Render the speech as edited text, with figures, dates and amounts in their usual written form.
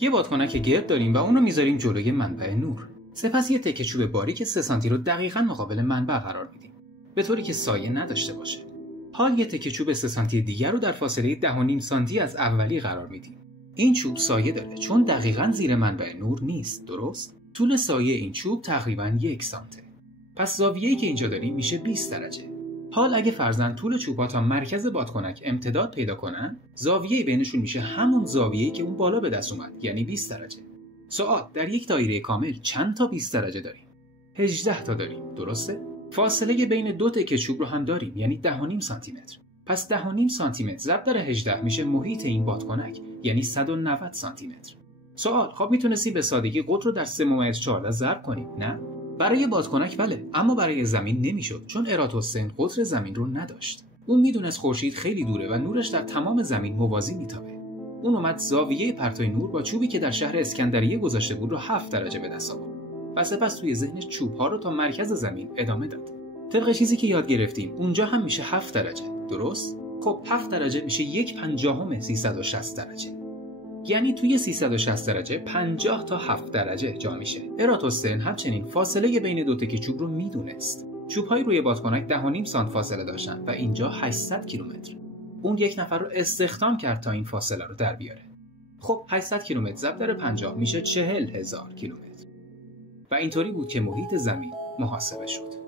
یه بادکنک گرد داریم و اون رو میذاریم جلوی منبع نور. سپس یه تکه چوب باریک 3 سانتی رو دقیقاً مقابل منبع قرار میدیم، به طوری که سایه نداشته باشه. حال یه تکه چوب 3 سانتی دیگر رو در فاصله 10.5 سانتی از اولی قرار میدیم. این چوب سایه داره چون دقیقاً زیر منبع نور نیست، درست؟ طول سایه این چوب تقریباً 1 سانته. پس زاویه‌ای که اینجا داریم میشه 20 درجه. حال اگه فرضاً طول چوب‌ها تا مرکز بادکنک امتداد پیدا کنن، زاویه بینشون میشه همون زاویه‌ای که اون بالا به دست اومد، یعنی 20 درجه. سوال: در یک دایره کامل چند تا 20 درجه داریم؟ 18 تا داریم، درسته؟ فاصله بین دو تکه چوب رو هم داریم، یعنی 10.5 سانتی متر. پس 10.5 سانتی متر ضرب در 18 میشه محیط این بادکنک، یعنی 190 سانتی متر. سوال: خب میتونستی به سادگی قطر رو در 3.14 ضرب کنیم، نه؟ برای بادکنک بله، اما برای زمین نمیشد، چون اراتوسن قطر زمین رو نداشت. اون میدونست خورشید خیلی دوره و نورش در تمام زمین موازی میتابه. اون اومد زاویه پرتوی نور با چوبی که در شهر اسکندریه گذاشته بود رو 7 درجه به دست آورد و سپس توی ذهنش چوب‌ها رو تا مرکز زمین ادامه داد. طبق چیزی که یاد گرفتیم اونجا هم میشه 7 درجه، درست؟ خب 7 درجه میشه 1/50 360 درجه. یعنی توی 360 درجه 50 تا 7 درجه جا میشه. اراتوسن همچنین فاصله بین دو تکه چوب رو میدونست. چوب‌های روی بادکنک 10.5 سانت فاصله داشتن و اینجا 800 کیلومتر. اون یک نفر رو استخدام کرد تا این فاصله رو در بیاره. خب 800 کیلومتر ضرب در 50 میشه 40,000 کیلومتر. و اینطوری بود که محیط زمین محاسبه شد.